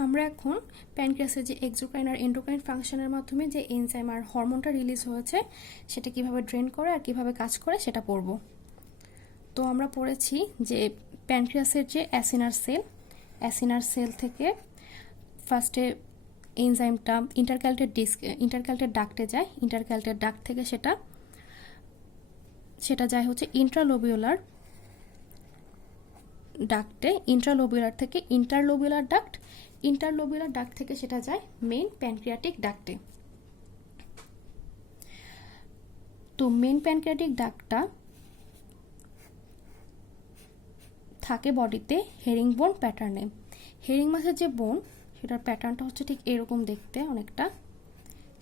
আমরা এখন প্যানক্রিয়াসের যে এক্সোক্রাইন আর এন্ডোক্রাইন ফাংশনের মাধ্যমে যে এনজাইম আর হরমোনটা রিলিজ হয়েছে সেটা কিভাবে ড্রেন করে আর কিভাবে কাজ করে সেটা পড়ব। তো আমরা পড়েছি যে প্যানক্রিয়াসের যে অ্যাসিনার সেল থেকে ফার্স্টে এনজাইমটা ইন্টারক্যালটেড ডাক্টে যায়। ইন্টারক্যালটেড ডাক্ট থেকে সেটা যায় হচ্ছে ইন্ট্রালোবিউলার ডাক্টে, ইন্ট্রালোবিউলার থেকে ইন্টারলোবিউলার ডাক্ট থেকে সেটা যায় মেইন প্যানক্রিয়াটিক ডাক্টে। তো মেইন প্যানক্রিয়াটিক ডাক্টটা থাকে বডিতে হেরিং বোন প্যাটার্নে। হেরিং মাছের যে বোন সেটার প্যাটার্নটা হচ্ছে ঠিক এরকম দেখতে অনেকটা,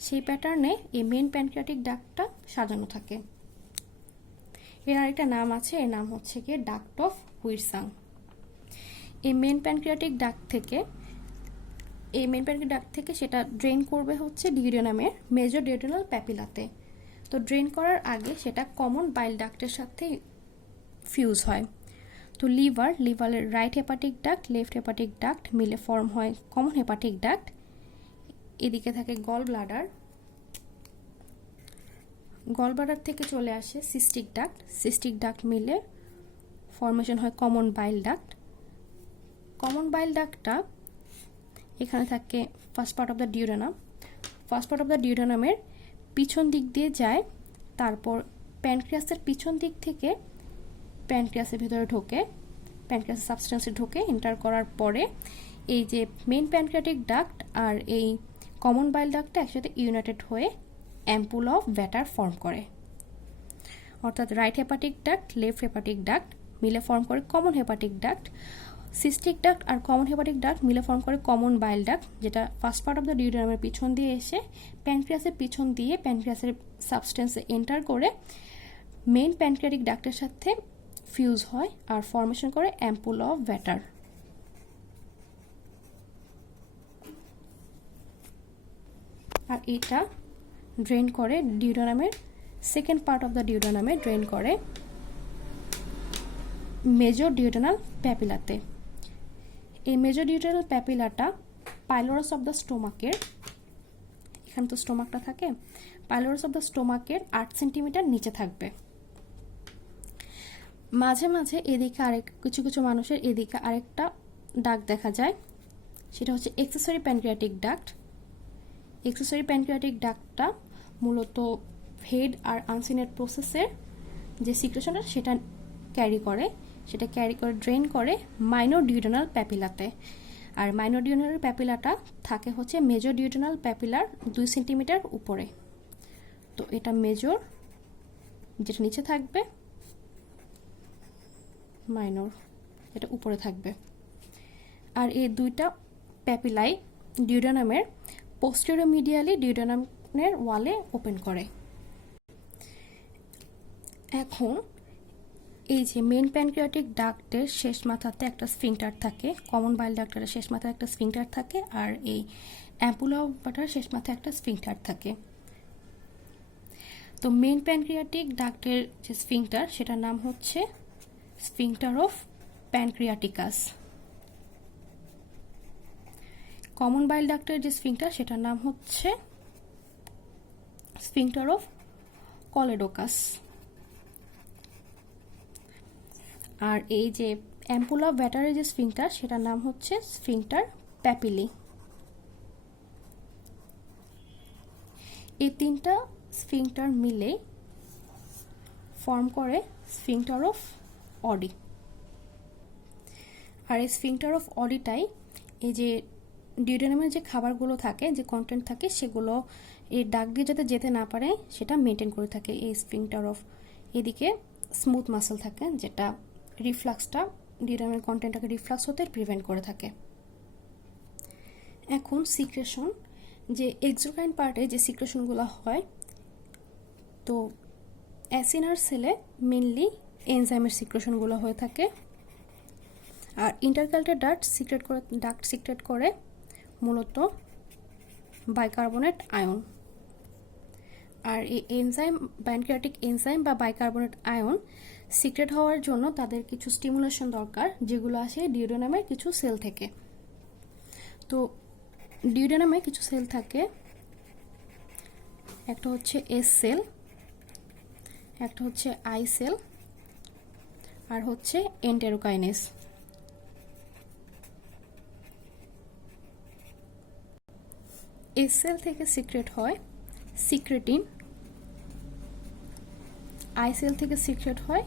সেই প্যাটার্নে এই মেইন প্যানক্রিয়াটিক ডাক্টটা সাজানো থাকে। এর আরেকটা নাম আছে, এর নাম হচ্ছে গিয়ে ডাক্ট অফ হুইটসাং। এই মেইন প্যানক্রিয়াটিক ডাক্ট থেকে সেটা ড্রেন করবে হচ্ছে ডিউডেনামের মেজর ডিউডেনাল প্যাপিলাতে। তো ড্রেন করার আগে সেটা কমন বাইল ডাক্টের সাথে ফিউজ হয়। তো লিভারের right hepatic duct, left hepatic duct মিলে ফর্ম হয় কমন হেপাটিক ডাক্ট। এদিকে থাকে গল ব্লাডার থেকে চলে আসে সিস্টিক ডাক্ট মিলে ফর্মেশন হয় কমন বাইল ডাক্টটা এখানে থাকে ফার্স্ট পার্ট অফ দ্য ডিউডেনামের পিছন দিক দিয়ে যায়, তারপর প্যানক্রিয়াসের পিছন দিক থেকে প্যানক্রিয়াসের ভিতরে প্যানক্রিয়াসের সাবস্টেন্সে ঢোকে। এন্টার করার পরে এই যে মেইন প্যানক্রিয়াটিক ডাক্ট আর এই কমন বাইল ডাক্টটা একসাথে ইউনাইটেড হয়ে অ্যাম্পুল অফ ভ্যাটার ফর্ম করে। অর্থাৎ right hepatic duct, left hepatic duct মিলে ফর্ম করে common hepatic duct. Cystic duct আর কমন হেপাটিক ডাক্ট মিলে ফর্ম করে কমন বাইল ডাক্ট, যেটা ফার্স্ট পার্ট অফ দ্য ডিউডেনামের পিছন দিয়ে এসে প্যানক্রিয়াসের পিছন দিয়ে প্যানক্রিয়াসের সাবস্টেন্সে এন্টার করে মেইন প্যানক্রিয়াটিক ডাক্টের সাথে ফিউজ হয় আর ফর্মেশন করে অ্যাম্পুল অফ ভ্যাটার। আর এটা ড্রেন করে ডিউডেনামের সেকেন্ড পার্ট অফ দ্য ডিউডেনামে ড্রেন করে মেজর ডিউডেনাল প্যাপিলাতে। এই মেজর ডিউডেনাল প্যাপিলাটা পাইলোরাস অফ দ্য স্টোমাকের, এখানে তো স্টোমাকটা থাকে, পাইলোরাস অফ দ্য স্টোমাকের 8 সেন্টিমিটার নিচে থাকবে। মাঝে মাঝে এদিকে কিছু মানুষের এদিকে আরেকটা ডাক দেখা যায়, সেটা হচ্ছে এক্সেসরি প্যানক্রিয়াটিক ডাক্টটা মূলত হেড আর আনসিনের প্রসেসের যে সিক্রেশনটা সেটা ক্যারি করে ড্রেন করে মাইনর ডিউডেনাল প্যাপিলাতে। আর মাইনর ডিউডেনাল প্যাপিলাটা থাকে হচ্ছে মেজর ডিউডেনাল প্যাপিলার 2 সেন্টিমিটার উপরে। তো এটা মেজর, যেটা নিচে থাকবে, মাইনর এটা উপরে থাকবে। আর এই দুইটা প্যাপিলাই ডিউডেনামের পোস্টেরিয়র মিডিয়ালি ডিউডেনামের ওয়ালে ওপেন করে। এখন এই যে মেইন প্যানক্রিয়াটিক ডাক্টের শেষ মাথাতে একটা স্ফিংটার থাকে, কমন বাইল ডাক্টের শেষ মাথায় একটা স্ফিংটার থাকে, আর এই অ্যাম্পুল অফ ভ্যাটার শেষ মাথায় একটা স্ফিংটার থাকে। তো মেইন প্যানক্রিয়াটিক ডাক্টের যে স্ফিংটার সেটার নাম হচ্ছে স্ফিংটার অফ প্যানক্রিয়াটিকাস। কমন বাইল ডাক্টের যে স্ফিংটার সেটার নাম হচ্ছে স্ফিংটার অফ কলেডোকাস। আর এই যে অ্যাম্পুল অফ ভ্যাটারের যে স্ফিংটার সেটার নাম হচ্ছে স্ফিংটার প্যাপিলি। এই তিনটা স্ফিংটার মিলে ফর্ম করে স্ফিংটার অফ অডি। আর এই স্ফিংটার অফ অডিটাই এই যে ডিউডেনামের যে খাবারগুলো থাকে, যে কন্টেন্ট থাকে, সেগুলো এই ডাক দিয়ে যাতে যেতে না পারে সেটা মেনটেন করে থাকে এই স্ফিংটার অফ। এদিকে স্মুথ মাসল থাকে যেটা রিফ্লাক্সটা, ডিউডেনামের কন্টেন্টটাকে রিফ্লাক্স হতে প্রিভেন্ট করে থাকে। এখন সিক্রেশন, যে এক্সোক্রাইন পার্টে যে সিক্রেশনগুলো হয়, তো অ্যাসিনার সেলে মেনলি এনজাইমের সিক্রেশনগুলো হয়ে থাকে। আর ইন্টারক্যালটেড ডাক্ট সিক্রেট করে মূলত বাইকার্বনেট আয়ন। আর এই এনজাইম, প্যানক্রিয়াটিক এনজাইম বা বাইকার্বনেট আয়ন সিক্রেট হওয়ার জন্য তাদের কিছু স্টিমুলেশন দরকার, যেগুলো আসে ডিউডেনামের কিছু সেল থেকে। তো ডিউডেনামে কিছু সেল থাকে, একটা হচ্ছে এস সেল, একটা হচ্ছে আই সেল, আর হচ্ছে এন্টেরোকাইনেস। এস সেল থেকে সিক্রেট হয় সিক্রেটিন, আই সেল থেকে সিক্রেট হয়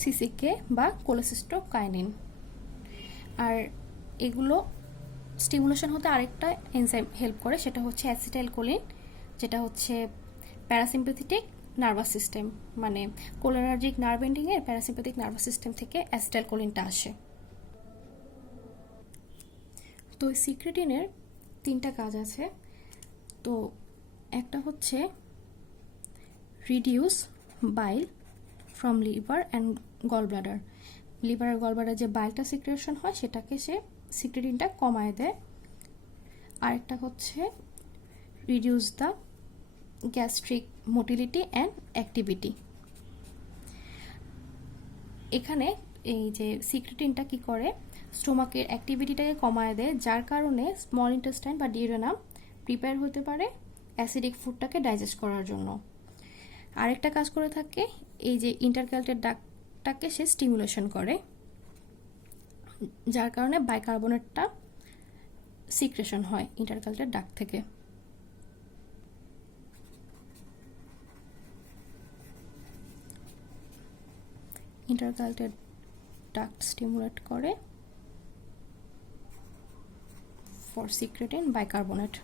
সিসিকে বা কোলেসিস্টোকাইনিন। আর এগুলো স্টিমুলেশন হতে আরেকটা এনজাইম হেল্প করে, সেটা হচ্ছে অ্যাসিটাইলকোলিন, যেটা হচ্ছে প্যারাসিম্প্যাথেটিক নার্ভাস সিস্টেম, মানে cholinergic nerve এন্ডিংয়ের parasympathetic nervous system থেকে অ্যাসিটাইলকোলিনটা আসে। তো এই সিক্রেটিনের 3টা কাজ আছে। তো একটা হচ্ছে reduce bile from liver and gall bladder. Liver আর গল ব্লাডার যে বাইলটা সিক্রেশন হয় সেটাকে সে সিক্রেটিনটা কমায় দেয়। আরেকটা হচ্ছে reduce the gastric motility and activity. এখানে এই যে সিক্রেটিনটা কি করে, স্টোমাকের অ্যাক্টিভিটিটাকে কমায় দেয়, যার কারণে স্মল ইন্টেস্টাইন বা ডিউডেনাম প্রিপেয়ার হতে পারে অ্যাসিডিক ফুডটাকে ডাইজেস্ট করার জন্য। আরেকটা কাজ করে থাকে, এই যে ইন্টারক্যালটেড ডাক্টটাকে সে স্টিমুলেশন করে, যার কারণে বাইকার্বনেটটা সিক্রেশন হয় ইন্টারক্যালটেড ডাক্ট থেকে। ইন্টারক্যালটেড ডাক্ট স্টিমুলেট করে ফর সিক্রেটিং বাইকার্বনেট।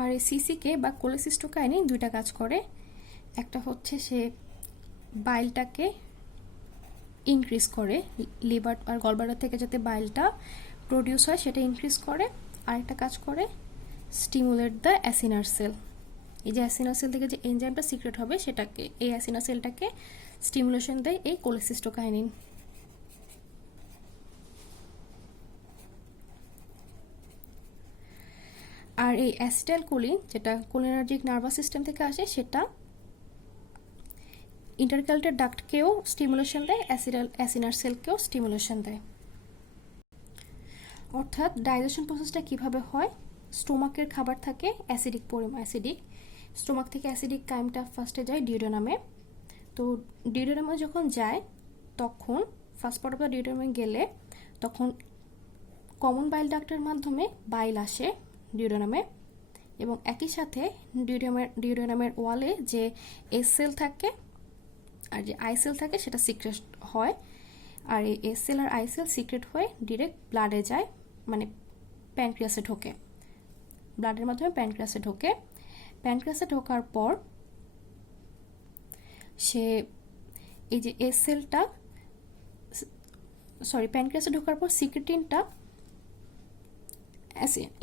আর এই সিসিকে বা কোলেসিস্টোকাইনিন 2টা কাজ করে। একটা হচ্ছে সে বাইলটাকে ইনক্রিজ করে, লিভার আর গলব্লাডার থেকে যাতে বাইলটা প্রডিউস হয় সেটা ইনক্রিজ করে। আরেকটা কাজ করে স্টিমুলেট দ্য অ্যাসিনার সেল। এই যে অ্যাসিনার সেল থেকে যে এনজাইমটা সিক্রেট হবে সেটাকে, এই অ্যাসিনার সেলটাকে স্টিমুলেশন দেয় এই কোলেসিস্টোকাইনিন। আর এই অ্যাসিটাইলকোলিন যেটা কোলিনার্জিক নার্ভাস সিস্টেম থেকে আসে সেটা ইন্টারক্যালটেড ডাক্টকেও স্টিমুলেশন দেয়, অ্যাসিনার সেলকেও স্টিমুলেশন দেয়। অর্থাৎ ডাইজেশন প্রসেসটা কিভাবে হয়, স্টোমাকের খাবার থাকে অ্যাসিডিক অ্যাসিডিক, স্টোমাক থেকে অ্যাসিডিক কাইমটা ফার্স্টে যায় ডিউডেনামে। তো ডিউডেনামে যখন যায় তখন ফার্স্ট পার্ট অফ দ্য ডিউডেনামে গেলে তখন কমন বাইল ডাক্টের মাধ্যমে বাইল আসে ডিউডেনামে, এবং একই সাথে ডিউডেনামের ওয়ালে যে এস সেল থাকে আর যে আই সেল থাকে সেটা সিক্রেট হয়। আর এই এস সেল আর আই সেল সিক্রেট হয়ে ডিরেক্ট ব্লাডে যায়, মানে প্যানক্রিয়াসে ঢোকে, ব্লাডের মাধ্যমে প্যানক্রিয়াসে ঢোকে। প্যানক্রিয়াসে ঢোকার পর সে এই যে এস সেলটা প্যানক্রিয়াসে ঢোকার পর সিক্রেটিনটা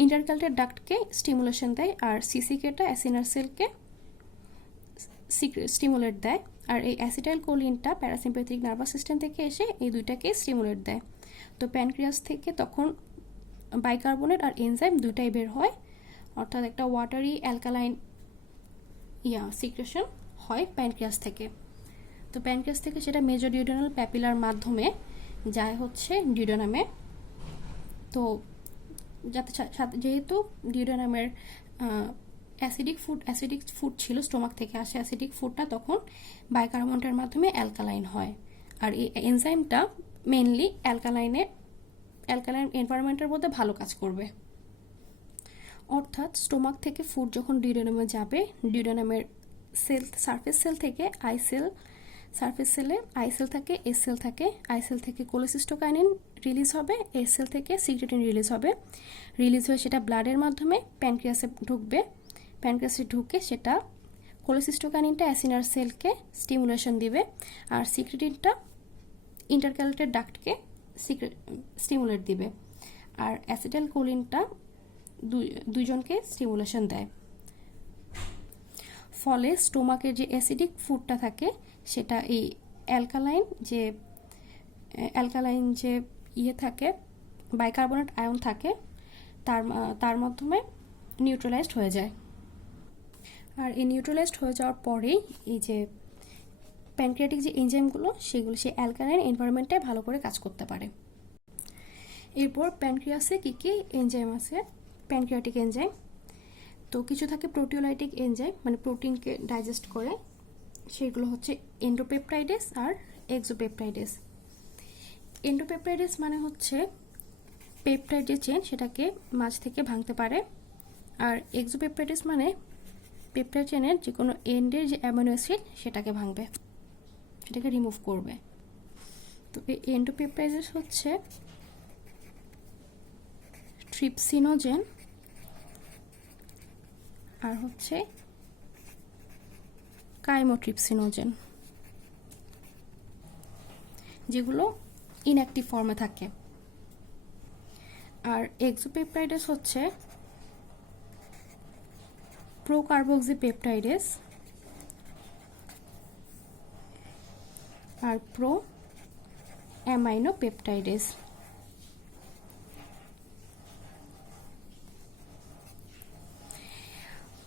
ইন্টারক্যালটেড ডাক্টকে স্টিমুলেশন দেয়, আর সিসিকেটা অ্যাসিনার সেলকে স্টিমুলেট দেয়। আর এই অ্যাসিটাইলকোলিনটা প্যারাসিম্প্যাথিক নার্ভাস সিস্টেম থেকে এসে এই দুইটাকে স্টিমুলেট দেয়। তো প্যানক্রিয়াস থেকে তখন বাইকার্বনেট আর এনজাইম দুইটাই বের হয়, অর্থাৎ একটা ওয়াটারি অ্যালকালাইন সিক্রেশন হয় প্যানক্রিয়াস থেকে। তো প্যানক্রিয়াস থেকে সেটা মেজর ডিউডেনাল প্যাপিলার মাধ্যমে যায় হচ্ছে ডিউডেনামে। তো যাতে যেহেতু ডিউডেনামের অ্যাসিডিক ফুড ছিল, স্টোমাক থেকে আসে অ্যাসিডিক ফুডটা, তখন বাইকার্বনেটের মাধ্যমে অ্যালকালাইন হয়। আর এই এনজাইমটা মেইনলি অ্যালকালাইন এনভায়রনমেন্টের মধ্যে ভালো কাজ করবে। অর্থাৎ স্টোমাক থেকে ফুড যখন ডিউডেনামে যাবে, ডিউডেনামের সেল সারফেস সেল থেকে আই সেল, সারফেস সেলে আই সেল থাকে, এস সেল থাকে, আই সেল থেকে কোলেসিস্টোকাইনিন রিলিজ হবে, এস সেল থেকে সিক্রেটিন রিলিজ হবে, রিলিজ হয়ে সেটা ব্লাডের মাধ্যমে প্যানক্রিয়াসে ঢুকবে, প্যানক্রিয়াসে ঢুকে সেটা কোলেসিস্টোকাইনিনটা অ্যাসিনার সেলকে স্টিমুলেশন দিবে, আর সিক্রেটিনটা ইন্টারক্যালটেড ডাক্টকে স্টিমুলেট দিবে, আর অ্যাসিটাইলকোলিনটা দুইজনকে স্টিমুলেশন দেয়। ফলে স্টোমাকের যে অ্যাসিডিক ফুডটা থাকে সেটা এই অ্যালকালাইন যে থাকে, বাইকার্বনেট আয়ন থাকে, তার মাধ্যমে নিউট্রালাইজড হয়ে যায়। আর এই নিউট্রালাইজড হয়ে যাওয়ার পরেই এই যে প্যানক্রিয়াটিক যে এনজাইমগুলো সেগুলো সেই অ্যালকালাইন এনভায়রনমেন্টে ভালো করে কাজ করতে পারে। এরপর প্যানক্রিয়াসে কী কী এনজাইম আছে? প্যানক্রিয়াটিক এনজাইম, তো কিছু থাকে প্রোটিওলাইটিক এনজাইম, মানে প্রোটিনকে ডাইজেস্ট করে, সেগুলো হচ্ছে এন্ডোপেপটাইডেস আর এক্সোপেপটাইডেস। এন্ডোপেপটাইডেস মানে হচ্ছে পেপটাইড যে চেন সেটাকে মাঝ থেকে ভাঙতে পারে, আর এক্সোপেপটাইডেস মানে পেপটাইড চেনের যে কোনো এন্ডের যে অ্যামিনো অ্যাসিড সেটাকে ভাঙবে, সেটাকে রিমুভ করবে। তো এই এন্ডোপেপটাইডেস হচ্ছে ট্রিপসিনোজেন আর হচ্ছে কাইমোট্রিপসিনোজেন, যেগুলো ইনঅ্যাক্টিভ ফর্মে থাকে। আর এক্সোপেপটাইডেস হচ্ছে প্রোকার্বক্সিপেপটাইডেস আর প্রো অ্যামাইনোপেপটাইডেস।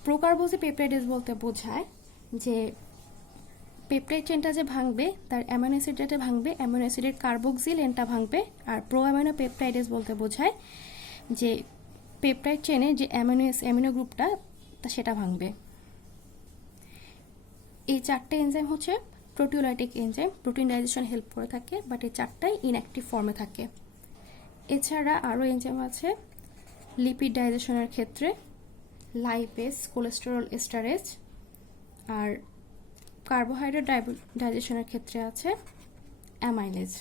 প্রোকার্বক্সিপেপটাইডেস বলতে বোঝায় যে পেপটাইড চেনটা যে ভাঙবে তার অ্যামিনো অ্যাসিডটা ভাঙবে, অ্যামিনো অ্যাসিডের কার্বক্সিল এনটা ভাঙবে। আর প্রো অ্যামাইনোপেপটাইডেস বলতে বোঝায় যে পেপটাইড চেনে যে অ্যামিনো গ্রুপটা সেটা ভাঙবে। এই চারটে এনজাইম হচ্ছে proteolytic enzyme, protein digestion help করে থাকে, বাট এই চারটাই ইনঅ্যাক্টিভ ফর্মে থাকে। এছাড়া আরও এনজাইম আছে লিপিড ডাইজেশনের ক্ষেত্রে, লাইপেজ, কোলেস্টেরল এস্টারেজ, আর কার্বোহাইড্রেট ডাইজেশনের ক্ষেত্রে আছে অ্যামাইলেজ।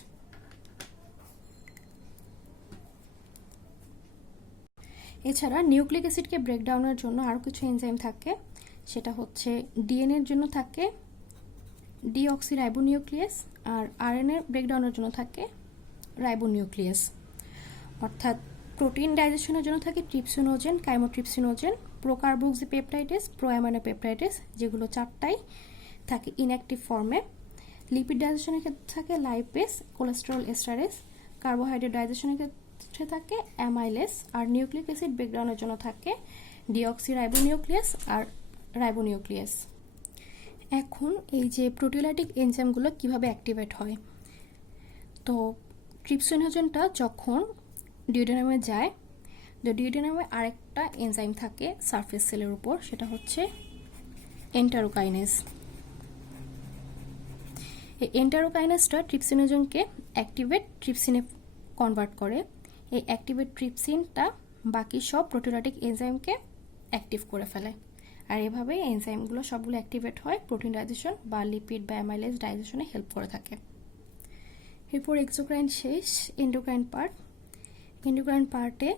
এছাড়া নিউক্লিক অ্যাসিডকে ব্রেকডাউনের জন্য আরও কিছু এনজাইম থাকে, সেটা হচ্ছে ডিএনএর জন্য থাকে ডিঅক্সিরাইবোনিউক্লিয়াস, আর আরএনএ ব্রেকডাউনের জন্য থাকে রাইবোনিউক্লিয়াস। অর্থাৎ প্রোটিন ডাইজেশনের জন্য থাকে ট্রিপসিনোজেন, কাইমোট্রিপসিনোজেন, প্রোকার্বক্সিপেপটাইডেস, প্রোঅ্যামাইনোপেপটাইডেস, যেগুলো চারটাই থাকে ইনঅ্যাক্টিভ ফর্মে। লিপিড ডাইজেশনের ক্ষেত্রে থাকে লাইপেজ, কোলেস্টেরল এস্টারেজ, কার্বোহাইড্রেট ডাইজেশনের ক্ষেত্রে থাকে অ্যামাইলেজ, আর নিউক্লিক অ্যাসিড ব্রেকডাউনের জন্য থাকে ডিঅক্সিরাইবোনিউক্লিয়াস আর রাইবোনিউক্লিয়াস। এখন এই যে প্রোটিওলাইটিক এনজাইমগুলো কিভাবে অ্যাক্টিভেট হয়, তো ট্রিপসিনোজেনটা যখন ডিউওডেনামে যায়, তো ডিউওডেনামে আরেকটা এনজাইম থাকে সারফেস সেলের উপর, সেটা হচ্ছে এন্টারোকাইনেজ। এই এন্টারোকাইনেজটা ট্রিপসিনোজেনকে অ্যাক্টিভেট ট্রিপসিনে কনভার্ট করে। এই অ্যাক্টিভেট ট্রিপসিনটা বাকি সব প্রোটিওলাইটিক এনজাইমকে অ্যাক্টিভ করে ফেলে, আর এভাবে এনজাইমগুলো সবগুলো অ্যাক্টিভেট হয়, প্রোটিন ডাইজেশন বা লিপিড বা অ্যামাইলেজ ডাইজেশনে হেল্প করে থাকে। এরপর এক্সোক্রাইন শেষ, এন্ডোক্রাইন পার্ট। এন্ডোক্রাইন পার্টে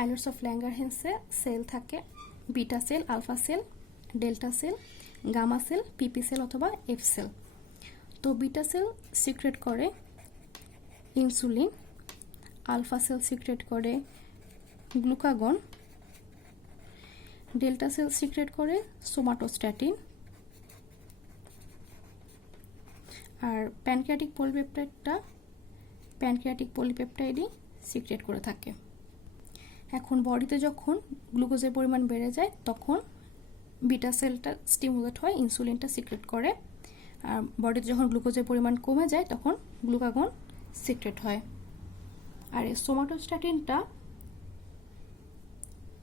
আইলেটস অফ ল্যাঙ্গারহ্যান্সে সেল থাকে, beta cell, alpha cell, delta cell, gamma cell, PP cell অথবা এফ সেল। তো বিটা সেল সিক্রেট করে ইনসুলিন, আলফা সেল সিক্রেট করে গ্লুকাগন, ডেল্টা সেল সিক্রেট করে সোমাটোস্ট্যাটিন, আর প্যানক্রিয়াটিক পলিপেপটাইডই সিক্রেট করে থাকে। এখন বডিতে যখন গ্লুকোজের পরিমাণ বেড়ে যায় তখন বিটা সেলটা স্টিমুলেট হয়, ইনসুলিনটা সিক্রেট করে, আর বডিতে যখন গ্লুকোজের পরিমাণ কমে যায় তখন গ্লুকাগন সিক্রেট হয়। আর এই সোমাটোস্ট্যাটিনটা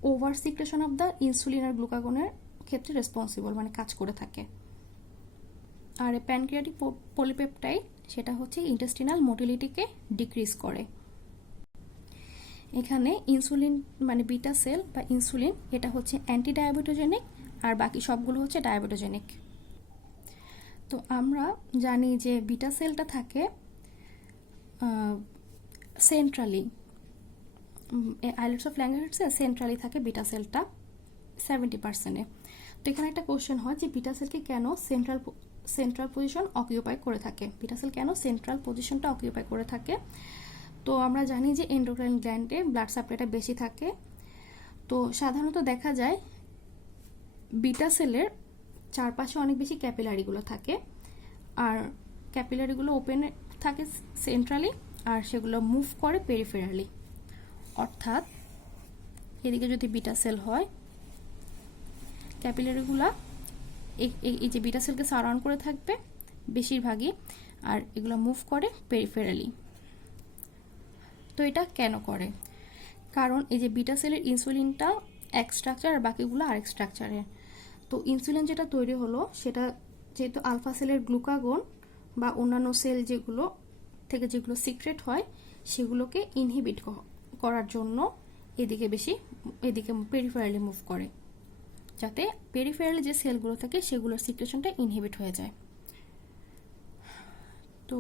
over secretion of the insulin আর গ্লুকাগনের ক্ষেত্রে রেসপন্সিবল, মানে কাজ করে থাকে। আর প্যানক্রিয়াটিক পলিপেপটাইড সেটা হচ্ছে ইন্টেস্টিনাল মোটিলিটিকে ডিক্রিজ করে। এখানে ইনসুলিন মানে বিটা সেল বা ইনসুলিন এটা হচ্ছে অ্যান্টি ডায়াবেটোজেনিক, আর বাকি সবগুলো হচ্ছে ডায়াবেটোজেনিক। তো আমরা জানি যে বিটা সেলটা থাকে সেন্ট্রালি, আইলেটস অফ ল্যাঙ্গারহ্যান্সে সেন্ট্রালি থাকে বিটা সেলটা 70%-এ। তো এখানে একটা কোশ্চেন হয় যে বিটা সেলকে কেন সেন্ট্রাল পজিশন অকিউপাই করে থাকে, বিটা সেল কেন সেন্ট্রাল পজিশনটা অকিউপাই করে থাকে। তো আমরা জানি যে এন্ডোক্রাইন গ্ল্যান্ডে ব্লাড সাপ্লাইটা বেশি থাকে, তো সাধারণত দেখা যায় বিটা সেলের চারপাশে অনেক বেশি ক্যাপিলারিগুলো থাকে, আর ক্যাপিলারিগুলো ওপেন থাকে সেন্ট্রালি, আর সেগুলো মুভ করে পেরিফেরালি। অর্থাৎ এদিকে যদি বিটা সেল হয়, ক্যাপিলারিগুলা এই যে বিটা সেলকে সারাউন্ড করে থাকবে, বেশিরভাগই, আর এগুলো মুভ করে পেরিফেরালি। তো এটা কেন করে? কারণ এই যে বিটা সেলের ইনসুলিনটা এক স্ট্রাকচার আর বাকিগুলো আরেক স্ট্রাকচারের। তো ইনসুলিন যেটা তৈরি হলো সেটা যেহেতু আলফা সেলের গ্লুকাগন বা অন্যান্য সেল যেগুলো থেকে যেগুলো সিক্রেট হয় সেগুলোকে ইনহিবিট করার জন্য এদিকে পেরিফেরালি মুভ করে, যাতে পেরিফেরালি যে সেলগুলো থাকে সেগুলোর সিক্রেশনটা ইনহিবিট হয়ে যায়। তো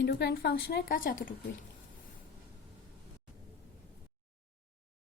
এন্ডোক্রাইন ফাংশনের কাজ এতটুকুই।